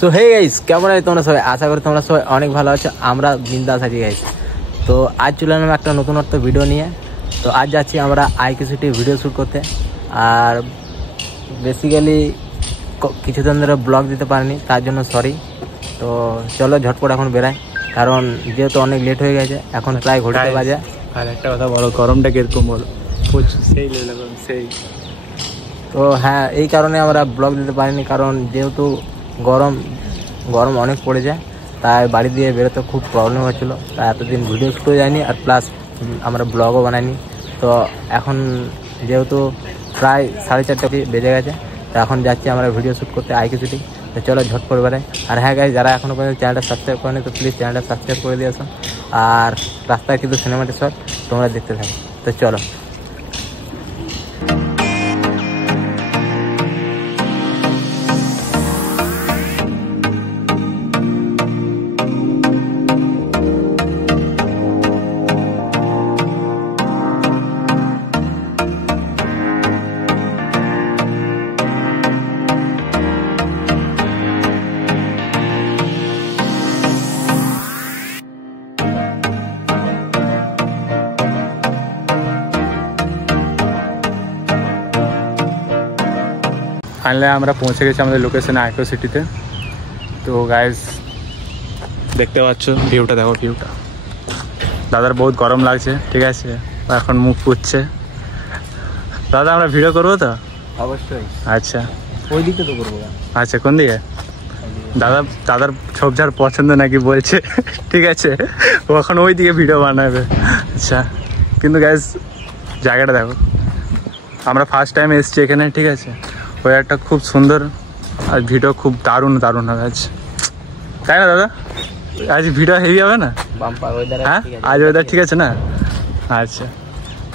So hey guys, কেমন আছো তোমরা সবাই? আশা করি তোমরা সবাই অনেক ভালো আছো। আমরা বিন্দাস আছি গাইস। তো আজ চলে এলাম একটা নতুনত্ব ভিডিও নিয়ে। তো আজ যাচ্ছি আমরা আইকিউসিটি ভিডিও শ্যুট করতে। আর বেসিক্যালি কিছুদিন ধরে ব্লগ দিতে পারিনি, তার জন্য সরি। তো চলো ঝটপট এখন বেরাই, কারণ যেহেতু অনেক লেট হয়ে গেছে, এখন প্রায় ঘড়িতে বাজে। আর একটা কথা বলো, গরমটা কিরকম বলো? সেই সেই তো হ্যাঁ, এই কারণে আমরা ব্লগ দিতে পারিনি, কারণ যেহেতু গরম অনেক পড়ে যায়, তাই বাড়ি দিয়ে বেরোতে খুব প্রবলেম হচ্ছিলো। তাই এতদিন ভিডিও শ্যুটও যায়নি, আর প্লাস আমরা ব্লগও বানাইনি। তো এখন যেহেতু প্রায় 4:30 বেজে গেছে, তো এখন যাচ্ছি আমরা ভিডিও শ্যুট করতে আইকিউসিটি। তো চলো ঝটপট বেরাই। আর হ্যাঁ গাইস, যারা এখনও পর্যন্ত চ্যানেলটা সাবস্ক্রাইব করেনি, তো প্লিজ চ্যানেলটা সাবস্ক্রাইব করে দিয়ে আসো। আর রাস্তায় কিন্তু সিনেমাটিক শট তোমরা দেখতে থাকো। তো চলো। ফাইনালি আমরা পৌঁছে গেছি আমাদের লোকেশনে আইকিউসিটিতে। তো গাইস দেখতে পাচ্ছ ভিউটা, দেখো ভিউটা। দাদার বহুত গরম লাগছে, ঠিক আছে, এখন মুখ পুচ্ছে। দাদা আমরা ভিডিও করবো তো? অবশ্যই। আচ্ছা, ওই দিকে তো করবো। আচ্ছা, কোন দিকে? দাদার ঝোপঝাড় পছন্দ নাকি বলছে, ঠিক আছে, ও এখন ওই দিকে ভিডিও বানাবে। আচ্ছা, কিন্তু গাইস জায়গাটা দেখো, আমরা ফার্স্ট টাইম এসেছি এখানে, ঠিক আছে। ওয়েদারটা খুব সুন্দর, আর ভিডিও খুব দারুণ হবে আজ, তাই না দাদা? আজ ভিডিও হেভি হবে না? হ্যাঁ, আজ ওয়েদার ঠিক আছে না? আচ্ছা,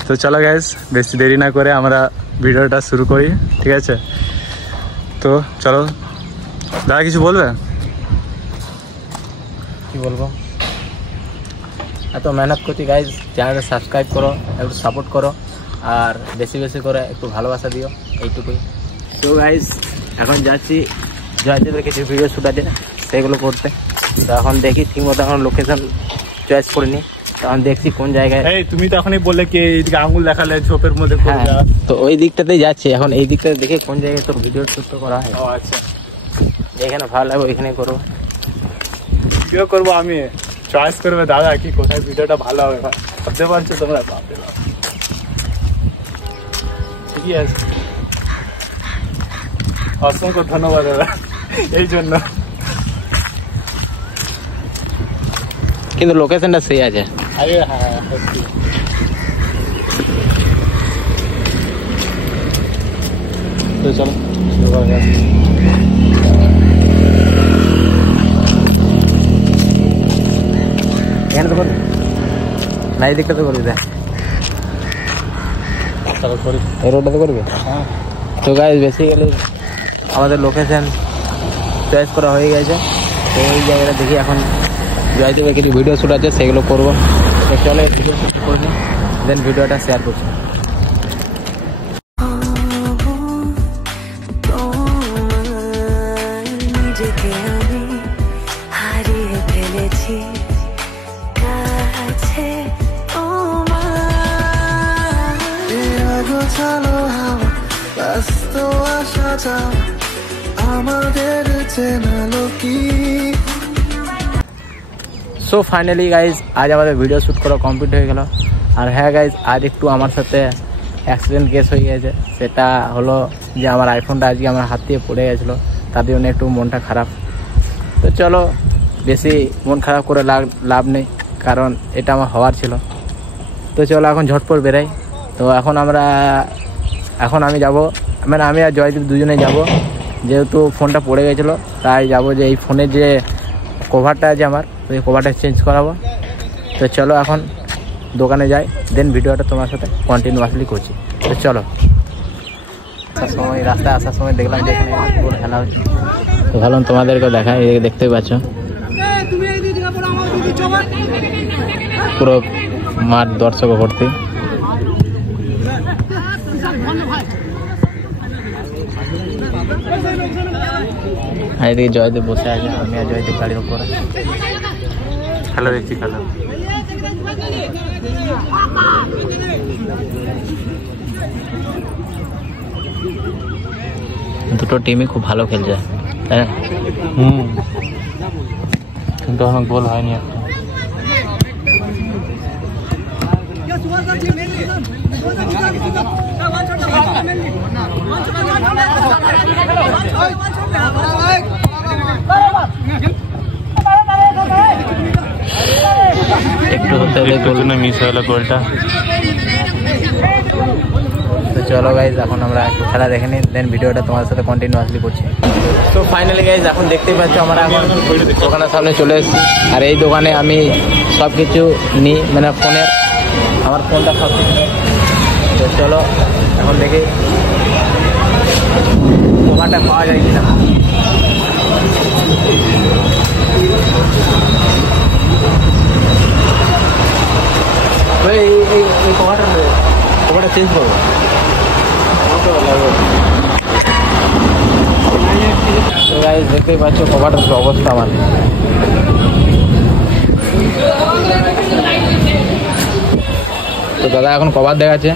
তো চলো গাইস, বেশি দেরি না করে আমরা ভিডিওটা শুরু করি, ঠিক আছে। তো চলো, দাদা কিছু বলবে? কি বলবো, এত মেহনত করছি গাইজ, চ্যানেলটা সাবস্ক্রাইব করো, একটু সাপোর্ট করো, আর বেশি বেশি করে একটু ভালোবাসা দিও, এইটুকুই। তো গাইজ এখন যাচ্ছি জয়দেবের কিছু ভিডিও শ্যুট আছে, সেগুলো করতে। তো এখন দেখি ঠিকমতো এখন লোকেশন চয়েস করিনি, তখন দেখছি কোন জায়গায়। এই তুমি তো এখনই বললে কি এইদিকে আঙুল দেখালে ঝোপের মধ্যে পড়ে যাওয়া। তো ওই দিকটাতেই যাচ্ছি এখন, এই দিকটাতে দেখে কোন জায়গায় তোর ভিডিও শ্যুট করা হয়। ও আচ্ছা, যেখানে ভালো লাগবে ওইখানে করবো। ভিডিও করবো আমি, চয়েস করবে দাদা কি কোথায় ভিডিওটা ভালো হবে, ভাবতে পারছো তোমরা? ঠিকই আছে, অসংখ্য ধন্যবাদ দাদা এই জন্য। কিন্তু লোকেশনটা সেই আছে। আরে হ্যাঁ, তো চলো শুরু করা যাক। এখানে তো করবি না, এই দিকটা তো করবি, দেখ চলো করি, এই রোডটাতে করবি। হ্যাঁ। তো গাইজ বেসিক্যালি আমাদের লোকেশন চয়েস করা হয়ে গেছে। তো ওই জায়গাটা দেখি এখন জয়দেবের কিছু ভিডিও শ্যুট আছে, সেগুলো করবো। তো চলে ভিডিও শ্যুট করবো, দেন ভিডিওটা শেয়ার করছি। সো ফাইনালি গাইজ আজ আমাদের ভিডিও শ্যুট করা কমপ্লিট হয়ে গেল। আর হ্যাঁ গাইজ, আজ একটু আমার সাথে অ্যাক্সিডেন্ট কেস হয়ে গেছে। সেটা হলো যে আমার আইফোনটা আজকে আমার হাত দিয়ে পড়ে গেছিলো, তার জন্য একটু মনটা খারাপ। তো চলো, বেশি মন খারাপ করে লাভ নেই, কারণ এটা আমার হওয়ার ছিল। তো চলো এখন ঝটপট বেরাই। তো এখন আমি যাব, মানে আমি আর জয়দীপ দুজনে যাব। যেহেতু ফোনটা পড়ে গেছিলো, তাই যাব যে এই ফোনের যে কভারটা আছে আমার, ওই কভারটা চেঞ্জ করাবো। তো চলো এখন দোকানে যাই, দেন ভিডিওটা তোমার সাথে কন্টিনিউয়াসলি করছি। তো চলো। রাস্তায় আসার সময় দেখলাম যে এখানে ফুটবল খেলা হচ্ছে, তো ভাবলাম তোমাদেরকেও দেখায়। এদিকে দেখতেই পাচ্ছ পুরো মাঠ দর্শক ভর্তি। আর এদিকে জয়দেব বসে আছে, আমি আর জয়দেব গাড়ির উপরে খেলা দেখছি। খেলা দুটো টিমই খুব ভালো খেলছে, তাই না? কিন্তু এখন গোল হয়নি একটা। একটু হতে হতে গোল মিস হলো গোলটা। তো চলো গাইজ, এখন আমরা খেলা দেখে নিই, দেন ভিডিওটা তোমার সাথে কন্টিনিউয়াসলি করছি। তো ফাইনালি গাইজ, এখন দেখতেই পাচ্ছ আমরা এখন দোকানের সামনে চলে এসেছি। আর এই দোকানে আমি সব কিছু নিই, মানে ফোনের, আমার ফোনটা সব কিছু। তো চলো এখন দেখি দোকানটা পাওয়া যায় কিনা। এই কভারটা চেঞ্জ করবো। তো গাইজ দেখতেই পাচ্ছ কভারটার অবস্থা আমার। তো দাদা এখন কভার দেখাচ্ছে,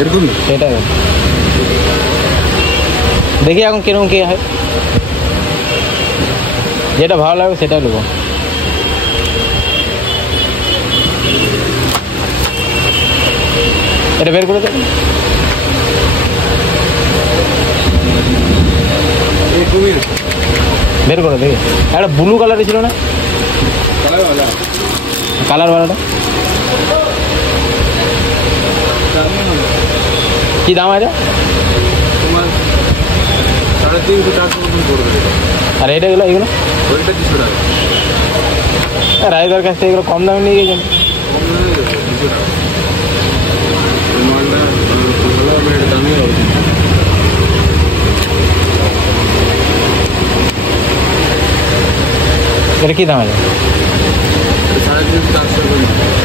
এরকম সেটাই দেখি এখন কিরকম কি হয়, যেটা ভালো লাগবে সেটাই নেবো। এটা বের করে দেন, বের করে দেখি। একটা ব্লু কালারের ছিল না, কালার বালাটা কি দাম আছে? তোমার 350-400 মতন পড়বে। আর এটা এগুলো এগুলো ওইটা 200 টাকা। রায়দার কাছ থেকে এগুলো কম দামে নিয়ে গেছেন। এটা কি দাম আছে? 350-400 টাকা।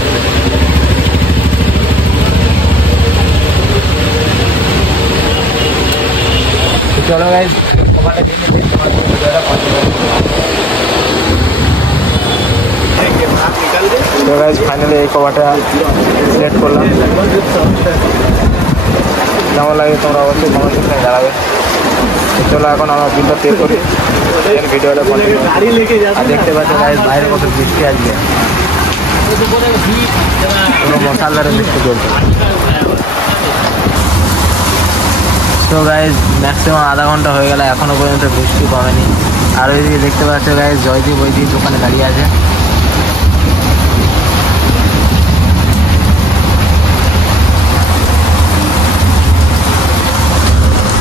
চলো গাইজ, তো গাইজ ফাইনালি এই কভারটা সিলেক্ট করলাম। কেমন লাগে তোমরা অবশ্যই কমেন্ট সেকশনে জানাবে। চলো এখন আমরা বিলটা পে করি, ভিডিওটা কন্টিনিউ। আর দেখতে পাচ্ছ গাইজ বাইরে কত বৃষ্টি আসবে, পুরো মশালদারের বৃষ্টি চলছে। তো গাইজ ম্যাক্সিমাম আধা ঘন্টা হয়ে গেল, এখনো পর্যন্ত বৃষ্টি কমেনি। আর ওইদিকে দেখতে পাচ্ছ গাইজ জয়দীপ ওইদিকে দোকানে দাঁড়িয়ে আছে।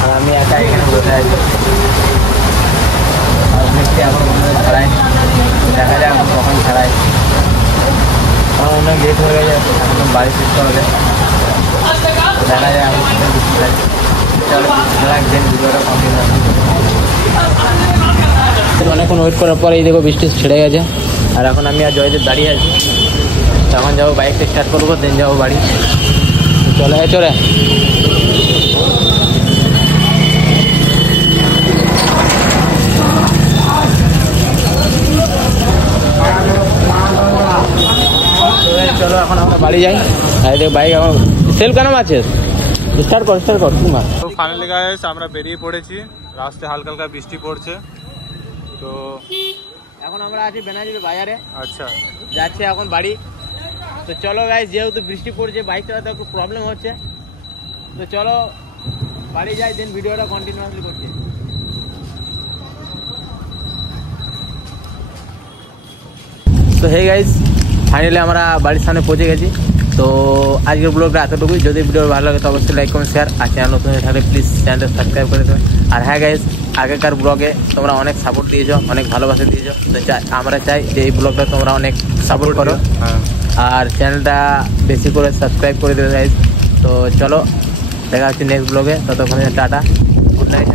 আর আমি একা এখানে বসে আছি, আর বৃষ্টি এখন ছাড়ায়নি, দেখা যায় এখন কখন ছাড়াই। আমার অন্য গেট হয়ে গেছে, এখন বাড়ি শিফট করা যায়, দেখা যায় এখন বৃষ্টি ছাড়ে। অনেকক্ষণ ওয়েট করার পরে এই দেখো বৃষ্টি ছেড়ে গেছে। আর এখন আমি আর জয়দেব দাঁড়িয়ে আছি, তখন যাবো বাইকটা স্টার্ট করবো, দেন যাবো বাড়ি। চলে চলে চলো এখন আমরা বাড়ি যাই। আর বাইক এখন সেল কেন আছে, স্টার্ট কর তোমার। তো ফাইনালি গাইস আমরা বেরিয়ে পড়েছি, রাস্তায় হালকা হালকা বৃষ্টি পড়ছে। তো এখন আমরা আছি বেনাজির বাজারে, আচ্ছা যাচ্ছি এখন বাড়ি। তো চলো গাইস, যেহেতু বৃষ্টি পড়ছে বাইক চালাতে একটু প্রবলেম হচ্ছে, তো চলো বাড়ি যাই, দেন ভিডিওটা কন্টিনিউয়াসলি করছি। তো হে গাইস, ফাইনালি আমরা বাড়ির সামনে পৌঁছে গেছি। তো আজকের ব্লগটা এতটুকুই। যদি ভিডিও ভালো লাগে তো অবশ্যই লাইক কমেন্ট শেয়ার, আর চ্যানেল নতুন হয়ে থাকলে প্লিজ চ্যানেলটা সাবস্ক্রাইব করে দেবেন। আর হ্যাঁ গাইস, আগেকার ব্লগে তোমরা অনেক সাপোর্ট দিয়েছো, অনেক ভালোবাসা দিয়েছো, তো আমরা চাই যে এই ব্লগটা তোমরা অনেক সাপোর্ট করো, আর চ্যানেলটা বেশি করে সাবস্ক্রাইব করে দেবে গাইস। তো চলো দেখা হচ্ছে নেক্সট ব্লগে, ততক্ষণে টাটা, গুড নাইট।